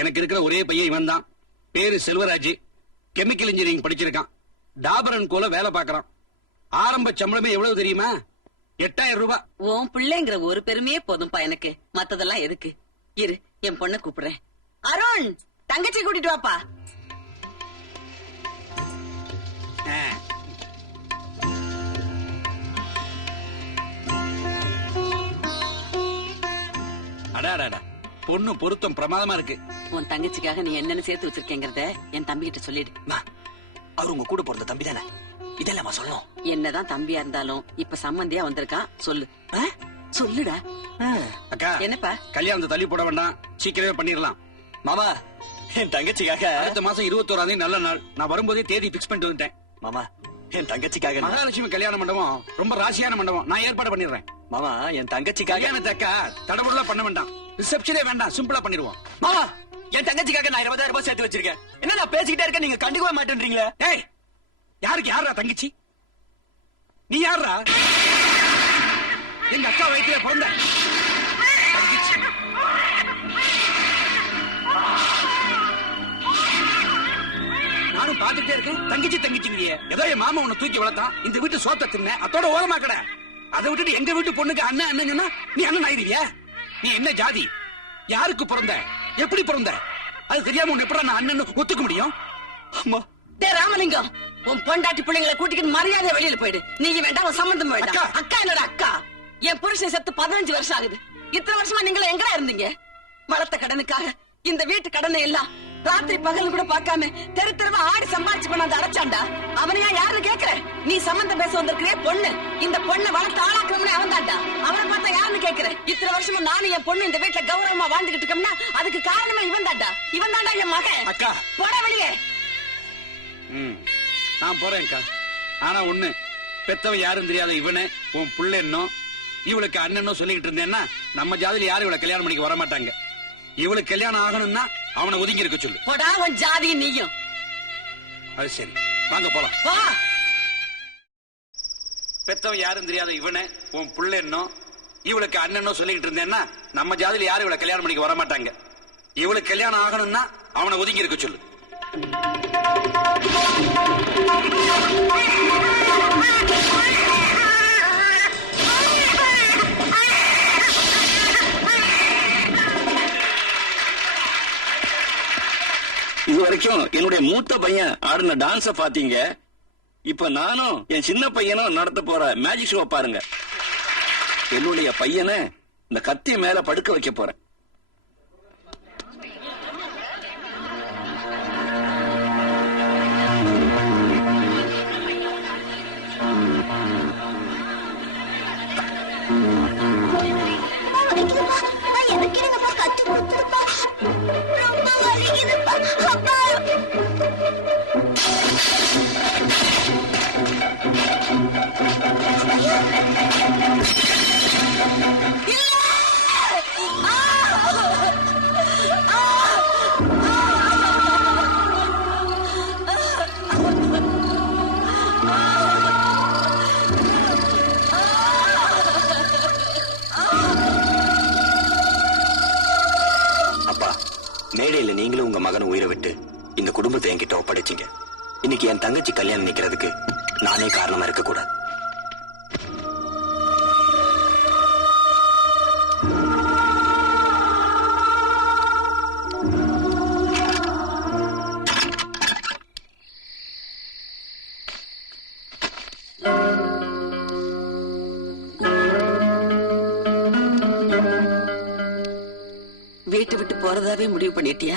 எனக்கு இருக்கிற ஒரே பையன் இவன் தான். பேரு செல்வராஜ். கெமிக்கல் இன்ஜினியரிங் படிச்சிருக்கான். டாபரன் கோல வேலை பார்க்கறான். ஆரம்ப சம்பளமே எவ்வளவு தெரியுமா? 8000 ரூபாய். உன் பிள்ளைங்கிற ஒரு பெருமையே போதும்பா எனக்கு. மத்ததெல்லாம் எதுக்கு? இரு, என் பொண்ணை கூப்பிடுறேன். அருண், தங்கச்சி கூட்டிட்டு வாப்பா. அடாடாடா, பொண்ணு பொருத்தம் பிரமாதமா இருக்கு. உன் தங்கச்சிக்காக நீ என்னன்னு சேர்த்து வச்சிருக்கேங்கிறத என் தம்பி கிட்ட சொல்லிடு. அவர் உங்க கூட பிறந்த தம்பி தானே, இதெல்லாம் சொல்லணும். என்னதான் தம்பியா இருந்தாலும் இப்ப சம்மந்தியா வந்திருக்கான். சொல்லு, சொல்லுடா. அக்கா, என்னப்பா? கல்யாணத்தை தள்ளி போட வேண்டாம், சீக்கிரமே பண்ணிடலாம். மாமா, என் தங்கச்சிக்காக அடுத்த மாசம் 21ஆம் தேதி நல்ல நாள். நான் வரும்போதே தேதி பிக்ஸ் பண்ணிட்டு வந்துட்டேன். மாமா, என் தங்கச்சிக்காக மகாலட்சுமி கல்யாண மண்டபம் ரொம்ப ராசியான மண்டபம். நான் ஏற்பாடு பண்ணிடுறேன். மாமா, என் தங்கச்சிக்காக கல்யாணத்தை அக்கா தடபுடலா பண்ண வேண்டாம். ரிசப்ஷனே வேண்டாம், சிம்பிளா பண்ணிடுவோம். மாமா, என் தங்கச்சிக்காக நான் 20,000 ரூபாய் சேர்த்து வச்சிருக்கேன். என்ன நான் பேசிக்கிட்டே இருக்கேன், நீங்க கண்டுக்கவே மாட்டேன்றீங்களே. ஏய், யாருக்கு யாரா தங்கச்சி? நீ யாரா? எங்க அக்கா வயிற்றுல பிறந்த தங்கச்சி. நானும் பாத்துட்டே இருக்கேன், தங்கச்சி தங்கச்சிங்க. ஏதோ என் மாமா உன்னை தூக்கி வளர்த்தான், இந்த வீட்டு சோத்த தின்ன, அதோட ஓரமா கடை. அதை விட்டுட்டு எங்க வீட்டு பொண்ணுக்கு அண்ணன் அண்ணன் சொன்னா நீ அண்ணன் ஆயிடுவியா? நீ என்ன ஜாதி? யாருக்கு பிறந்த? எப்படி பிறந்த? அது தெரியாம உன்னை எப்படி நான் அண்ணன் ஒத்துக்க முடியும்? அம்மா, ராமலிங்கம், உன் பொண்டாட்டி பிள்ளைங்களை கூட்டிக்கிட்டு மரியாதை வெளியில போயிடு. நீங்க வேண்டாம், உன் சம்பந்தம் வேண்டாம். அக்கா என்னடா அக்கா? என் புருஷன் செத்து 15 வருஷம் ஆகுது. இத்தனை வருஷமா நீங்கள எங்கடா இருந்தீங்க? வளர்த்த கடனுக்காக இந்த வீட்டு கடனை எல்லாம் ராத்திரி பகல் கூட பார்க்காம தெரு தெருவா ஆடி சம்பாதிச்சு கொண்டாந்து அடைச்சாண்டா. அவனையா யாருன்னு கேக்குற? நீ சம்பந்தம் பேச வந்திருக்கிற பொண்ணு. இந்த பொண்ணை வளர்த்து ஆளாக்குறவனே அவன் தாண்டா. அவனை பார்த்தா யாருன்னு கேக்குற? இத்தனை வருஷமா நானும் என் பொண்ணு இந்த வீட்டுல கௌரவமா வாழ்ந்துகிட்டு இருக்கோம்னா அதுக்கு காரணமே இவன் தாண்டா. இவன் தாண்டா என் மகன். அக்கா, போட வெளியே. நான் போறேன்க்கா. ஆனா ஒண்ணு, பெத்தவன் யாரும் தெரியாத இவனை உன் புள்ள என்னோ இவளுக்கு அண்ணனோ சொல்லிக்கிட்டு இருந்தேன்னா நம்ம ஜாதியில யாரும் இவளை கல்யாணம் பண்ணிக்க வர மாட்டாங்க. இவளுக்கு கல்யாணம் ஆகணும்னா அவனை ஒதுங்கி இருக்க சொல்லு. போடா, உன் ஜாதி நீயும். அது சரி, வாங்க போலாம். வா. பெத்தவன் யாரும் தெரியாத இவனை உன் புள்ள என்னோ இவளுக்கு அண்ணனோ சொல்லிக்கிட்டு இருந்தேன்னா நம்ம ஜாதியில யாரும் இவளை கல்யாணம் பண்ணிக்க வர மாட்டாங்க. இவளுக்கு கல்யாணம் ஆகணும்னா அவனை ஒதுங்கி இருக்க சொல்லு. இது வரைக்கும் என்னுடைய மூத்த பையன் ஆடின டான்ஸ பாத்தீங்க. இப்ப நானும் என் சின்ன பையனும் நடத்த போற மேஜிக் ஷோ பாருங்க. என்னுடைய பையனை இந்த கத்தி மேல படுக்க வைக்க போறேன். கத்து கொடுத்துருப்பா, ரொம்ப வலிக்குதுப்பா. அப்பா, மேடையில நீங்களும் உங்க மகனை உயிரை விட்டு இந்த குடும்பத்தை என்கிட்ட ஒப்படைச்சிங்க. இன்னைக்கு என் தங்கச்சி கல்யாணம் நிக்கிறதுக்கு நானே காரணமா இருக்க கூடாது. வீட்டு விட்டு போறதாவே முடிவு பண்ணிட்டியா?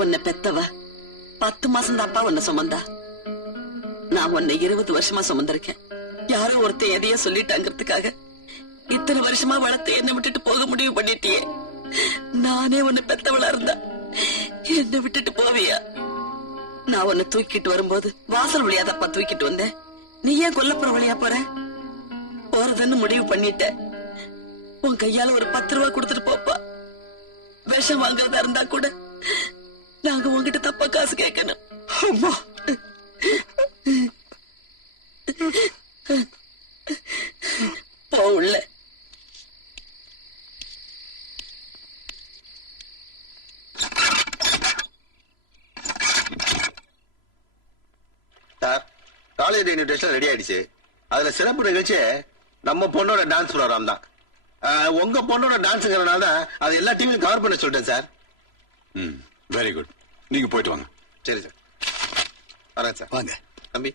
உன்னை பெத்தவ 10 மாசம் தான்ப்பா உன்னை சுமந்தா. நான் உன்னை 20 வருஷமா சுமந்திருக்கேன். யாரோ ஒருத்தர் எதையோ சொல்லிட்டாங்கிறதுக்காக இத்தனை வருஷமா வளர்த்து என்னை விட்டுட்டு போக முடிவு பண்ணிட்டியே. நானே உன்னை பெத்தவளா இருந்தா என்னை விட்டுட்டு போவியா? நான் உன்னை தூக்கிட்டு வரும்போது வாசல் வழியாதப்பா தூக்கிட்டு வந்தேன். நீ ஏன் கொல்லப்புற வழியா போற? போறதுன்னு முடிவு பண்ணிட்ட. உன் கையால ஒரு 10 ரூபா கொடுத்துட்டு போப்பா. விஷம் வாங்குறதா இருந்தா கூட நாங்க உங்ககிட்ட தப்பா காசு கேட்கணும். அம்மா, போ உள்ள. காலேஜ் இன்விடேஷன் ரெடி ஆயிடுச்சு. அதுல சிறப்பு நிகழ்ச்சி நம்ம பொண்ணோட டான்ஸ் ப்ரோக்ராம் தான். உங்க பொண்ணோட டான்ஸுங்கிறனால தான் அது எல்லா டீமையும் கவர் பண்ண சொல்லிட்டேன் சார். Very good. நீங்க போயிட்டு வாங்க. சரி சார், வரேன் சார். வாங்க. தம்பி,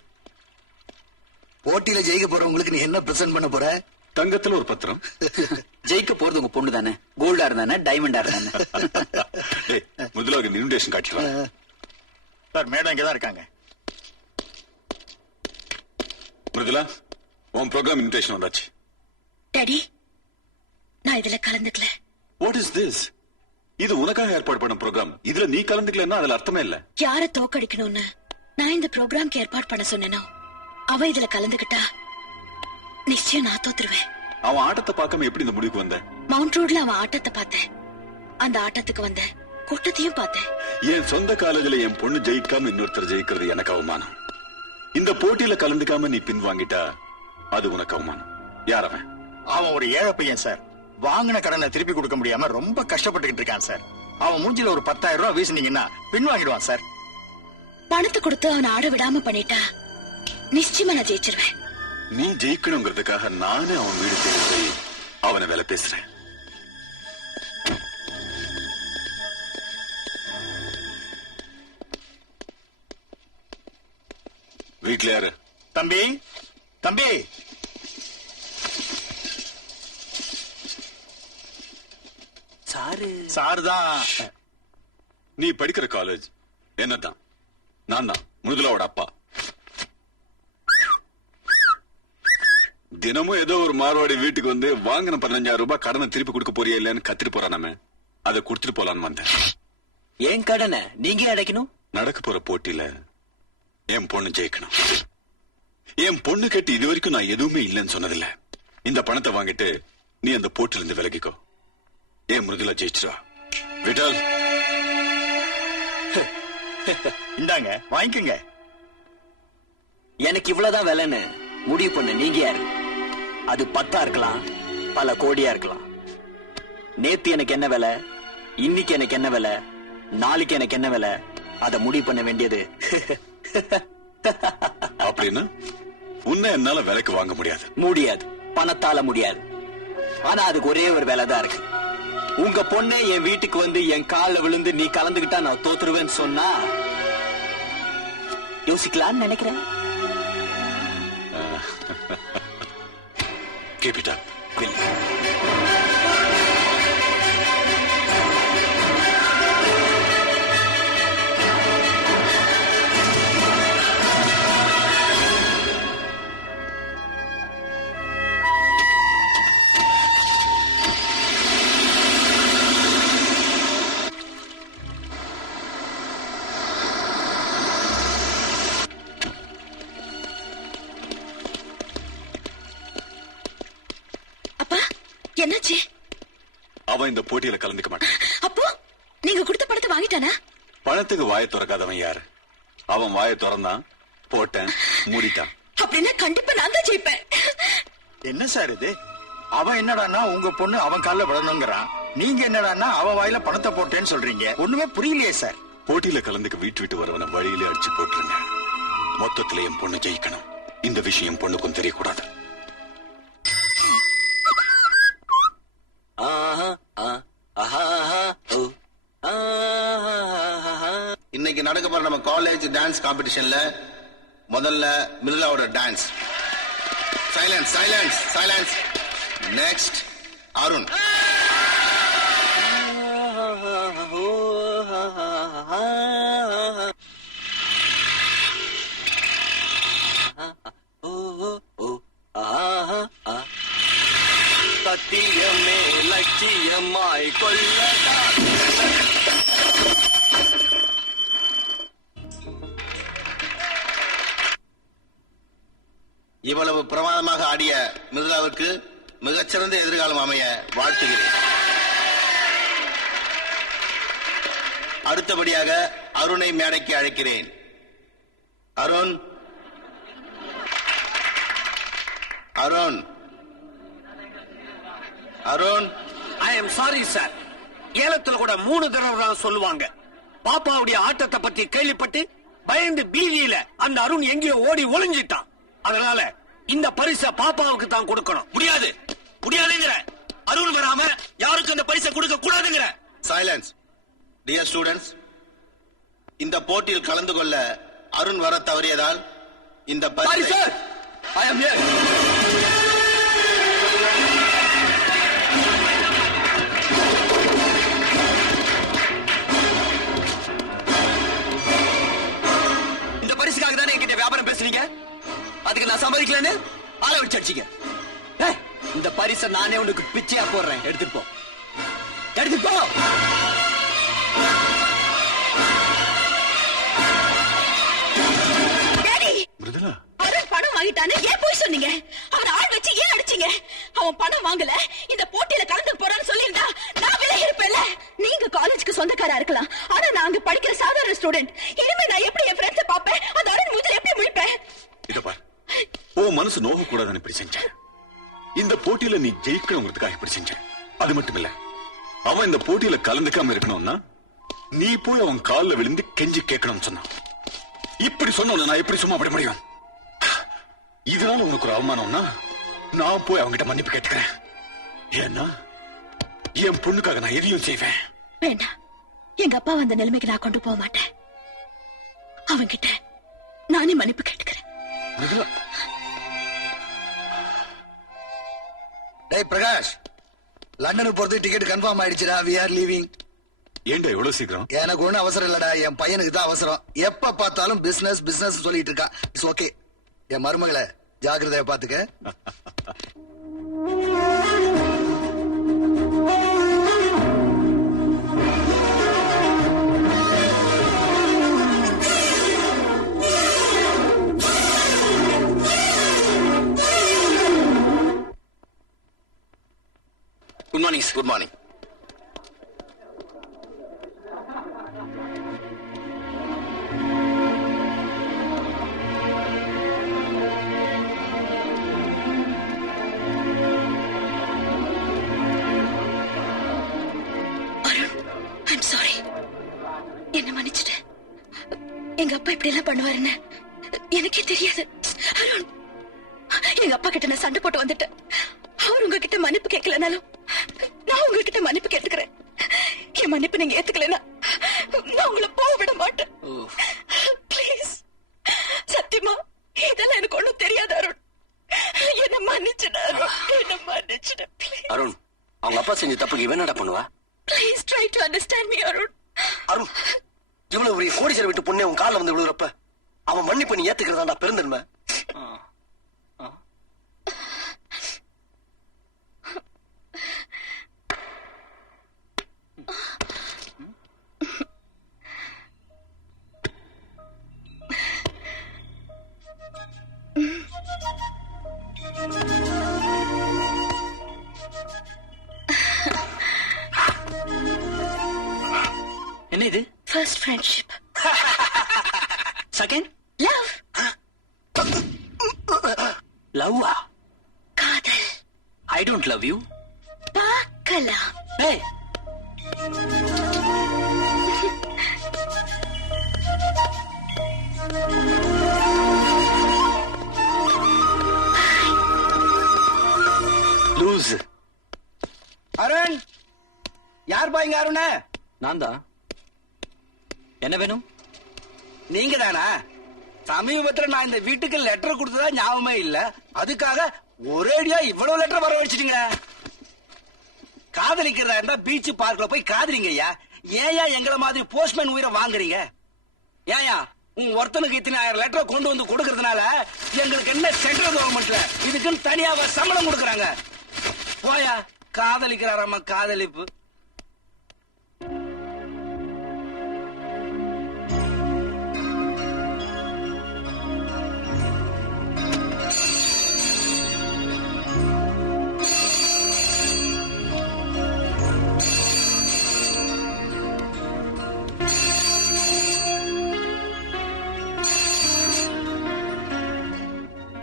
போட்டியில ஜெயிக்க போறவங்களுக்கு நீ என்ன பிரசன்ட் பண்ண போற? தங்கத்துல ஒரு பத்திரம். ஜெயிக்க போறது உங்க பொண்ணு தானே, கோல்டா இருந்தானே டைமண்டா இருந்தானே. முதல்ல இன்விடேஷன் காட்டிடுவாங்க. சார் மேடம் இங்கதான் இருக்காங்க. மிருதுலா, உன் ப்ரோக்ராம் இன்விடேஷன் வந்தாச்சு. டாடி, நான் இதுல கலந்துக்கல. What is this? இது உனக்காக ஏற்பாடு பண்ண ப்ரோக்ராம். இதுல நீ கலந்துக்கலன்னா அதுல அர்த்தமே இல்ல. யார தோக்கடிக்கணும்னு நான் இந்த ப்ரோக்ராம்க்கு ஏற்பாடு பண்ண சொன்னேனோ அவ இதுல கலந்துகிட்டா நிச்சயம் நான் தோத்துருவேன். அவன் ஆட்டத்தை பார்க்காம எப்படி இந்த முடிவுக்கு வந்த? மவுண்ட் ரோட்ல அவன் ஆட்டத்தை பார்த்தேன். அந்த ஆட்டத்துக்கு வந்த கூட்டத்தையும் பார்த்தேன். என் சொந்த காலேஜ்ல என் பொண்ணு ஜெயிக்காம இன்னொருத்தர் ஜெயிக்கிறது எனக்கு அவமானம். இந்த போட்டியில கலந்துக்காம நீ பின் வாங்கிட்டா அது உனக்கு அவமானம். யார் அவன்? அவன் ஒரு ஏழை பையன் சார். வாங்கின கடனை திருப்பி கொடுக்க முடியாம ரொம்ப கஷ்டப்பட்டுக்கிட்டு இருக்கான் சார். அவன் மூஞ்சில ஒரு 10,000 ரூபாய் வீசினீங்கன்னா பின் வாங்கிடுவான் சார். பணத்தை கொடுத்து அவனை ஆட விடாம பண்ணிட்டா நிச்சயமா நான் ஜெயிச்சிருவேன். நீ ஜெயிக்கணுங்கிறதுக்காக நானே அவன் வீடு தேடி போய் அவனை வேலை பேசுறேன். வீட்டுல யாரு? தம்பி, தம்பி, சாருதான். நீ படிக்கிற காலேஜ் என்னதான்? நான் தான் மிருதுலாவோட அப்பா. தினமும் ஏதோ ஒரு மார்வாடி வீட்டுக்கு வந்து வாங்கின 15,000 ரூபாய் கடனை திருப்பி கொடுக்க போறியா இல்லன்னு கத்திட்டு போறானாமே, அதை கொடுத்துட்டு போலான்னு வந்தேன். ஏன் கடனை நீங்க அடைக்கணும்? நடக்க போற போட்டியில என் பொண்ணு ஜெயிக்கணும். என் பொண்ணு கேட்டு இது வரைக்கும் நான் எதுவுமே இல்லைன்னு சொன்னதில்ல. இந்த பணத்தை வாங்கிட்டு நீ அந்த போட்டில இருந்து விலகிக்கோ. ஏன் மிருதுலா ஜெயிச்சிருவா. விட்டால் இந்தாங்க வாங்கிக்கங்க. எனக்கு இவ்வளவுதான் விலைன்னு முடிவு பண்ண நீங்க யாரு? அது 10 இருக்கலாம், பல கோடியா இருக்கலாம். நேத்து எனக்கு என்ன விலை, இன்னைக்கு எனக்கு என்ன விலை, நாளைக்கு எனக்கு என்ன விலை, அதை முடிவு பண்ண வேண்டியது. அப்படின்னா உன்னை என்னால விலைக்கு வாங்க முடியாது. முடியாது, பணத்தால முடியாது. ஆனா அதுக்கு ஒரே ஒரு வேலை தான் இருக்கு. உங்க பொண்ணு என் வீட்டுக்கு வந்து என் காலில் விழுந்து நீ கலந்துகிட்டா நான் தோத்துருவேன்னு சொன்னா யோசிக்கலான்னு நினைக்கிறேன். Keep it up. என்னாச்சு? அவன் இந்த போட்டியில கலந்துக்க மாட்டான். அப்போ நீங்க கொடுத்த பணத்தை வாங்கிட்டானா? பணத்துக்கு வாயை திறக்காதவன் யாரு? அவன் வாயை திறந்தான், போட்டேன், மூடிட்டான். அப்படின்னா கண்டிப்பா நான் தான் ஜெயிப்பேன். என்ன சார் இது? அவன் என்னடான்னா உங்க பொண்ணு அவன் கால்ல விழணுங்கிறான். நீங்க என்னடான்னா அவன் வாயில பணத்தை போட்டேன்னு சொல்றீங்க. ஒண்ணுமே புரியலையே சார். போட்டியில கலந்துக்க விட்டு வரவனை வழியிலே அடிச்சு போட்டுருங்க. மொத்தத்துல என் பொண்ணு ஜெயிக்கணும். இந்த விஷயம் பொண்ணுக்கும் தெரியக்கூடாது. இன்னைக்கு நடக்க போற நம்ம காலேஜ் டான்ஸ் காம்படிஷன்ல முதல்ல மிருதுலாவோட dance. Silence, silence, silence. Next Arun. சத்தியமே லட்சியமாய் கொள்ளடா. இவ்வளவு பிரமாதமாக ஆடிய மிருதுலாவிற்கு மிகச்சிறந்த எதிர்காலம் அமைய வாழ்த்துகிறேன். அடுத்தபடியாக அருணை மேடைக்கு அழைக்கிறேன். Arun, Arun, Arun. I am sorry sir. ஏலத்துல கூட 3 தடவை தான் சொல்லுவாங்க. பாப்பாவுடைய ஆட்டத்தை பத்தி கேள்விப்பட்டு பயந்து பீதியில அந்த அருண் எங்கேயோ ஓடி ஒளிஞ்சிட்டான். அதனால இந்த பரிசை பாப்பாவுக்கு தான் கொடுக்கணும். முடியாது, முடியாதுங்கிற. அருள் வராம யாருக்கும் அந்த பரிசை கொடுக்க கூடாதுங்கிற. சைலன்ஸ். டியர் ஸ்டூடெண்ட்ஸ், இந்த போட்டியில் கலந்து கொள்ள அருண் வர தவறியதால் இந்த பரிசை ஐ அம் ஹியர். இந்த பரிசுக்காக தானே என்கிட்ட வியாபாரம் பேசுறீங்க? அதுக்கு நான் சம்பாதிக்கலன்னு ஆள வச்சு அடிச்சீங்க. இந்த பரிசை நானே உனக்கு பிச்சையா போடுறேன். எடுத்துட்டு போ, எடுத்துட்டு போ. மிருதுலா, அருண் பணம் வாங்கிட்டான்னு ஏன் போய் சொன்னீங்க? அவன் ஆள் வச்சு ஏன் அடிச்சீங்க? அவன் பணம் வாங்கல, இந்த போட்டியில கலந்து போறான்னு சொல்லியிருந்தா நான் விலகி இருப்பேன்ல. நீங்க காலேஜுக்கு சொந்தக்காரா இருக்கலாம், ஆனா நான் அங்க படிக்கிற சாதாரண ஸ்டூடெண்ட். இனிமே நான் எப்படி என் ஃப்ரெண்ட்ஸை பாப்பேன்? அந்த அருண் மூஞ்சில எப்படி முழிப்பேன்? இத பார், உன் மனசு நோக கூடாதுன்னு இப்படி செஞ்சேன். இந்த போட்டியில நீ ஜெயிக்கணுங்கிறதுக்காக இப்படி செஞ்சேன். அது மட்டும் இல்ல, அவன் இந்த போட்டியில கலந்துக்காம இருக்கணும்னா நீ போய் அவன் கால்ல விழுந்து கெஞ்சி கேட்கணும்னு சொன்னான். இப்படி சொன்ன நான் எப்படி சும்மா விட முடியும்? இதனால உனக்கு ஒரு அவமானம்னா நான் போய் அவங்கிட்ட மன்னிப்பு கேட்டுக்கிறேன். ஏன்னா என் பொண்ணுக்காக நான் எதையும் செய்வேன். வேண்டாம், எங்க அப்பா வந்த நிலைமைக்கு நான் கொண்டு போக மாட்டேன். அவன்கிட்ட நானே மன்னிப்பு கேட்டுக்கிறேன். டேய் பிரகாஷ், லண்டனுக்கு போறது டிக்கெட் கன்ஃபார்ம் ஆயிடுச்சுடா. we are leaving. ஏன்டா எவ்வளவு சீக்கிரம்? எனக்கு ஒண்ணும் அவசரம் இல்லடா, என் பையனுக்கு தான் அவசரம். எப்ப பார்த்தாலும் பிசினஸ் பிசினஸ் சொல்லிட்டு இருக்கா. It's okay. என் மருமகளை ஜாக்கிரதையா பாத்துக்க. Good morning. Good morning. என்ன மன்னிச்சுட்டு. எங்க அப்பா இப்படி எல்லாம் பண்ணுவாருன்னு எனக்கே தெரியாது. அருண், எங்க அப்பா கிட்ட நான் சண்டை போட்டு வந்துட்டேன். அவர் உங்ககிட்ட மன்னிப்பு கேட்கலனாலும் நான் உங்ககிட்ட மன்னிப்பு கேட்டுக்கிறேன். என் மன்னிப்பு நீங்க ஏத்துக்கலனா நான் உங்களை போக விட மாட்டேன். பிளீஸ், சத்தியமா இதெல்லாம் எனக்கு ஒண்ணும் தெரியாது அருண். என்ன மன்னிச்சுடு அருண், என்ன மன்னிச்சுடு ப்ளீஸ். அருண், அவங்க அப்பா செஞ்ச தப்புக்கு இவன் என்னடா பண்ணுவா? Please try to understand me, Arun. Arun, இவ்வளவு ஒரு கோடீஸ்வரர் வீட்டு பொண்ணே உன் காலில் வந்து விழுகிறப்ப அவன் மன்னிப்பு நீ ஏத்துக்கிறதாண்டா பெருந்தன்மை. என்ன இது? First friendship. Second? Love. Love-ஆ? காதல். I don't love you. பார்க்கலாம். Hey. Lose. அருண், யார் பாய்ங்க அருண? நான் தான். என்ன வேணும்? நீங்க தானா? சமீபத்துல நான் இந்த வீட்டுக்கு லெட்டர் கொடுத்ததா ஞாபகமே இல்ல. அதுக்காக ஒரேடியா இவ்வளவு லெட்டர் வர வச்சிட்டீங்க. காதலிக்கிறதா இருந்தா பீச் பார்க்ல போய் காதலிங்க ஐயா. ஏயா எங்களை மாதிரி போஸ்ட்மேன் உயிரை வாங்குறீங்க? ஏயா உங்க ஒருத்தனுக்கு இத்தனை 1000 லெட்டர் கொண்டு வந்து கொடுக்கறதுனால எங்களுக்கு என்ன சென்ட்ரல் கவர்மெண்ட்ல இதுக்குன்னு தனியாவ சம்பளம் கொடுக்கறாங்க? போயா, காதலிக்கிறாராமா காதலிப்பு.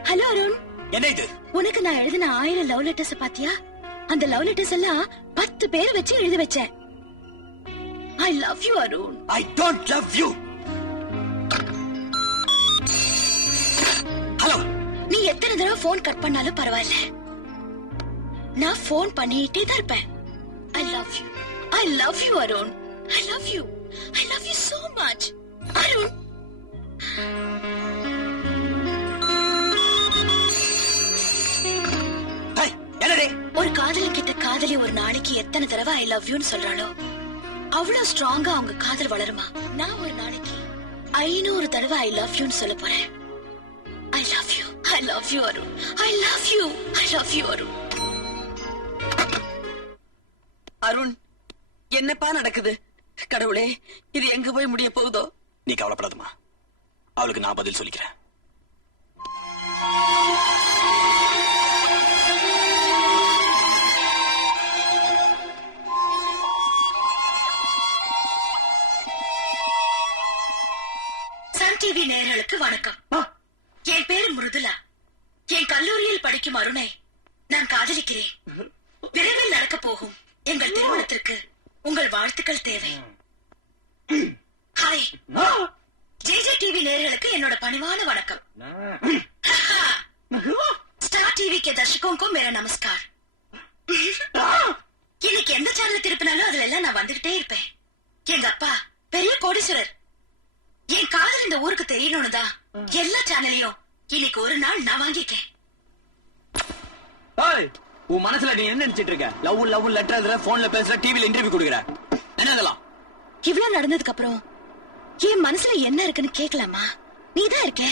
ஹலோ அருண், என்ன இது? உனக்கு நான் எழுதின 1000 லவ் லெட்டர்ஸ் பாத்தியா? அந்த லவ் லெட்டர்ஸ் எல்லாம் 10 பேர் வச்சு எழுதி வச்சேன். I love you Arun. I don't love you. எத்தனை தடவை போன் கட் பண்ணாலும் பரவாயில்ல, நான் போன் பண்ணிட்டே தான் இருப்பேன். I love you. I love you, Arun. I love you. I love you so much. Arun. என்னடே? ஒரு காதலன் கிட்ட காதலி ஒரு நாளைக்கு எத்தனை தடவை ஐ லவ் யூன்னு சொல்றாளோ அவ்வளவு ஸ்ட்ராங்கா அவங்க காதல் வளருமா. நான் ஒரு நாளைக்கு 500 தடவை ஐ லவ் யூன்னு சொல்ல போறேன். I love you. I love you, Arun. I love you. I love you, Arun. Arun, என்னப்பா நடக்குது? கடவுளே, இது எங்க போய் முடிய போகுதோ? நீ கவலைப்படாதம்மா, அவளுக்கு நான் பதில் சொல்லிக்கிறேன். சன் டிவி நேயர்களுக்கு வணக்கம். என் பேரு மிருதுலா. என் கல்லூரியில் படிக்கும் அருணை நான் காதலிக்கிறேன். விரைவில் நடக்க போகும் எங்கள் திருமணத்திற்கு உங்கள் வாழ்த்துக்கள் தேவை. ஹாய். ஜேஜே டிவி நேயர்களுக்கு என்னோட பணிவான வணக்கம். ஸ்டார் டிவி के दर्शकों को मेरा नमस्कार. இன்னைக்கு எந்த சேனல் திருப்பினாலும் அதுல எல்லாம் நான் வந்துகிட்டே இருப்பேன். எங்க அப்பா பெரிய கோடீஸ்வரர். என் காதல் இந்த ஊருக்கு தெரியணும்னு தான் எல்லா சேனலையும் இன்னைக்கு ஒரு நாள் நான் வாங்கிக்கேன். உன் மனசுல நீ என்ன நினைச்சிட்டு இருக்க? லவ் லெட்டர் எழுதுற, போன்ல பேசுற, டிவில இன்டர்வியூ கொடுக்குற, என்ன இதெல்லாம்? இவ்வளவு நடந்ததுக்கு அப்புறம் என் மனசுல என்ன இருக்குன்னு கேட்கலாமா? நீதான் இருக்க,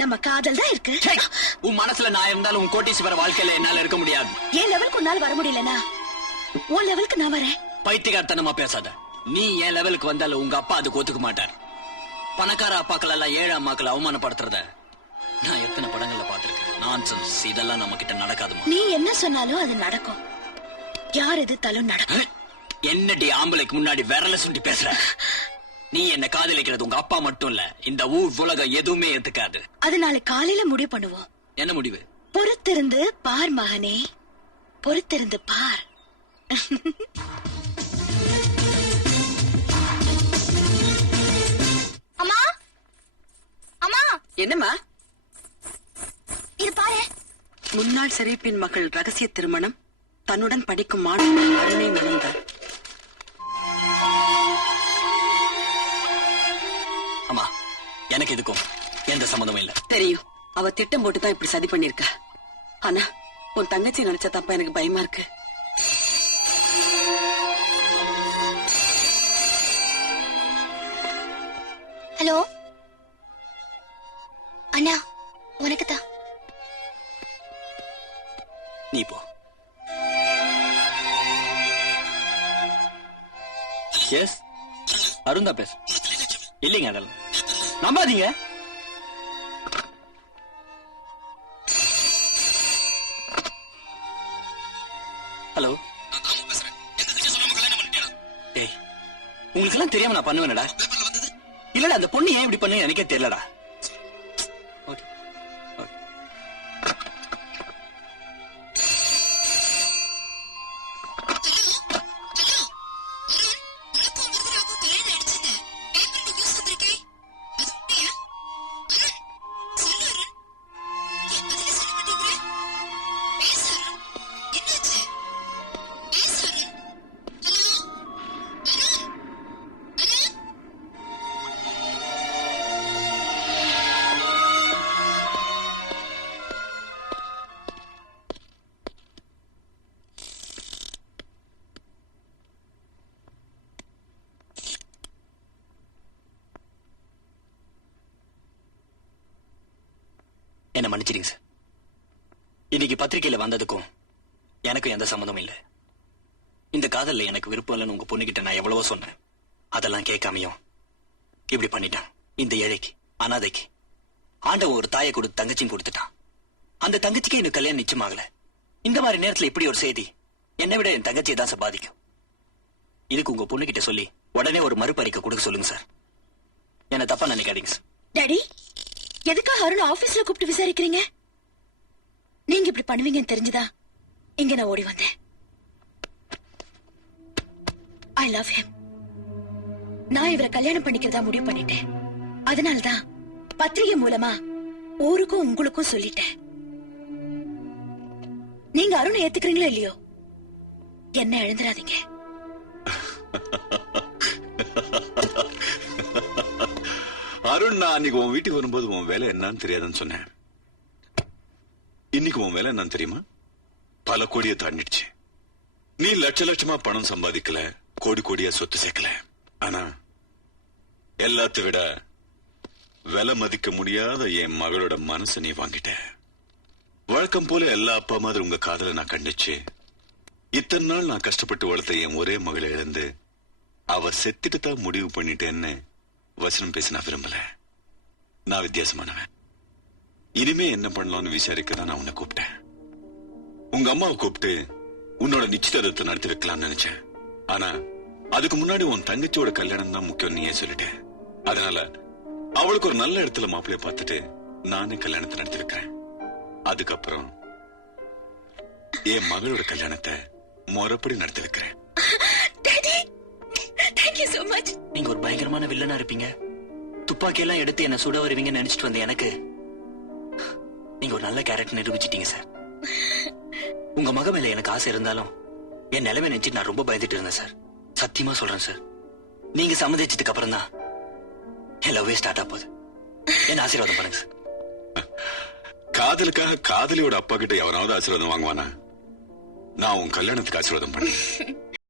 நம்ம காதல் தான் இருக்கு. உன் மனசுல நான் இருந்தாலும் உன் கோட்டீஸ்வர வாழ்க்கையில என்னால இருக்க முடியாது. என் லெவலுக்கு உன்னால வர முடியலனா உன் லெவலுக்கு நான் வரேன். பைத்தியக்காரத்தனமா பேசாத. நீ என் லெவலுக்கு வந்தாலும் உங்க அப்பா அதுக்கு ஒத்துக்க மாட்டார். பணக்கார அப்பாக்கள் எல்லாம் ஏழை அம்மாக்களை அவமானப்படுத்துறத நான் எத்தனை படங்கள்ல பாத்திருக்கேன். நான்சென்ஸ், இதெல்லாம் நம்ம கிட்ட நடக்காதுமா. நீ என்ன சொன்னாலும் அது நடக்கும். யார் எதிர்த்தாலும் நடக்கும். என்னடி ஆம்பளைக்கு முன்னாடி விரல சுண்டி பேசுற? நீ என்ன காதலிக்கிறது உங்க அப்பா மட்டும் இல்ல, இந்த ஊர் உலகம் எதுவுமே ஏத்துக்காது. அது நாளை காலையில முடிவு பண்ணுவோம். என்ன முடிவு? பொறுத்திருந்து பார் மகனே, பொறுத்திருந்து பார். அம்மா, அம்மா. என்னம்மா? இது பாரு. முன்னாள் சிறைப்பின் மகள் ரகசிய திருமணம், தன்னுடன் படிக்கும் மாணவன் அருணை மணந்தார். அம்மா, எனக்கு இதுக்கும் எந்த சம்மந்தமும் இல்ல. தெரியும், அவ திட்டம் போட்டுதான் இப்படி சதி பண்ணிருக்கா. ஆனா உன் தங்கச்சி நினைச்ச தப்பா எனக்கு பயமா இருக்கு. ஹலோ அண்ணா, உனக்கு தான். நீ போ. எஸ், அருந்தா பேசு. இல்லைங்க, அதெல்லாம் நம்பாதீங்க. ஹலோ, ஏய், உங்களுக்கெல்லாம் தெரியாம நான் பண்ணுவேனடா. இல்லடா, அந்த பொண்ணு ஏன் இப்படி பண்ணு எனக்கே தெரியலடா. என்ன மன்னிச்சிடுங்க சார். இன்னைக்கு பத்திரிகையில வந்ததுக்கும் எனக்கும் எந்த சம்மந்தமும் இல்ல. இந்த காதல்ல எனக்கு விருப்பம் இல்லைன்னு உங்க பொண்ணுகிட்ட நான் எவ்வளவோ சொன்னேன். அதெல்லாம் கேட்காமையும் இப்படி பண்ணிட்டான். இந்த ஏழைக்கு, அனாதைக்கு ஆண்டவன் ஒரு தாயை கொடுத்து தங்கச்சியும் கொடுத்துட்டான். அந்த தங்கச்சிக்கு இன்னும் கல்யாணம் நிச்சயமாகல. இந்த மாதிரி நேரத்துல இப்படி ஒரு செய்தி என்னை விட என் தங்கச்சியை தான் பாதிக்கும். இதுக்கு உங்க பொண்ணுகிட்ட சொல்லி உடனே ஒரு மறுபறிக்கை கொடுக்க சொல்லுங்க சார். என்ன தப்பா நினைக்காதீங்க சார். டாடி, எதுக்காக அருண் ஆபீஸ்ல கூப்பிட்டு விசாரிக்கிறீங்க? நீங்க இப்படி பண்ணுவீங்கன்னு தெரிஞ்சுதா இங்க நான் ஓடி வந்தேன். I love him. நான் இவரை கல்யாணம் பண்ணிக்கிறதா முடிவு பண்ணிட்டேன். அதனால்தான் பத்திரிகை மூலமா ஊருக்கும் உங்களுக்கும் சொல்லிட்டேன். நீங்க அருணை ஏத்துக்கிறீங்களோ இல்லையோ என்ன எழுந்துடாதீங்க. அருண், நான் அன்னைக்கு உன் வீட்டுக்கு வரும்போது உன் வேலை என்னன்னு தெரியாதுன்னு சொன்னேன். இன்னைக்கு உன் வேலை என்னன்னு தெரியுமா? பல கோடியை தாண்டிடுச்சு. நீ லட்ச லட்சமா பணம் சம்பாதிக்கல, கோடி கோடியா சொத்து சேர்க்கல. ஆனா எல்லாத்தை விட விலை மதிக்க முடியாத என் மகளோட மனசை நீ வாங்கிட்ட. வழக்கம் போல எல்லா அப்பா மாதிரி உங்க காதலை நான் கண்டிச்சு, இத்தனை நாள் நான் கஷ்டப்பட்டு வளர்த்த என் ஒரே மகளை இழந்து அவ செத்துட்டு தான் முடிவு பண்ணிட்டேன்னு வசனம் பேச நான் விரும்பல. நான் வித்தியாசமானவன். இனிமே என்ன பண்ணலாம்னு விசாரிக்க தான் நான் உன்னை கூப்பிட்டேன். உங்க அம்மாவை கூப்பிட்டு உன்னோட நிச்சயதார்த்தத்தை நடத்தி வைக்கலாம்னு நினைச்சேன். ஆனா அதுக்கு முன்னாடி உன் தங்கச்சியோட கல்யாணம் தான் முக்கியம் நீயே சொல்லிட்டேன். அதனால அவளுக்கு ஒரு நல்ல இடத்துல மாப்பிள்ளைய பார்த்துட்டு நானே கல்யாணத்தை நடத்தி வைக்கிறேன். அதுக்கப்புறம் என் மகளோட கல்யாணத்தை முறைப்படி நடத்தி வைக்கிறேன். Thank you so much. நீங்க ஒரு பயங்கரமான வில்லனா இருப்பீங்க. துப்பாக்கி எல்லாம் எடுத்து என்ன சுட வருவீங்கன்னு நினைச்சிட்டு வந்த எனக்கு நீங்க ஒரு நல்ல கேரக்டர் நிரூபிச்சிட்டீங்க சார். உங்க மக மேல எனக்கு ஆசை இருந்தாலும் என் நிலைமை நினைச்சு நான் ரொம்ப பயந்துட்டு இருந்தேன் சார். சத்தியமா சொல்றேன் சார், நீங்க சம்மதிச்சதுக்கு அப்புறம் தான் என் லவ்வே ஸ்டார்ட் ஆக போகுது. என்ன ஆசீர்வாதம் பண்ணுங்க சார். காதலுக்காக காதலியோட அப்பா கிட்ட எவனாவது ஆசீர்வாதம் வாங்குவானா? நான் உன் கல்யாணத்துக்கு ஆசீர்வாதம் பண்ணேன்.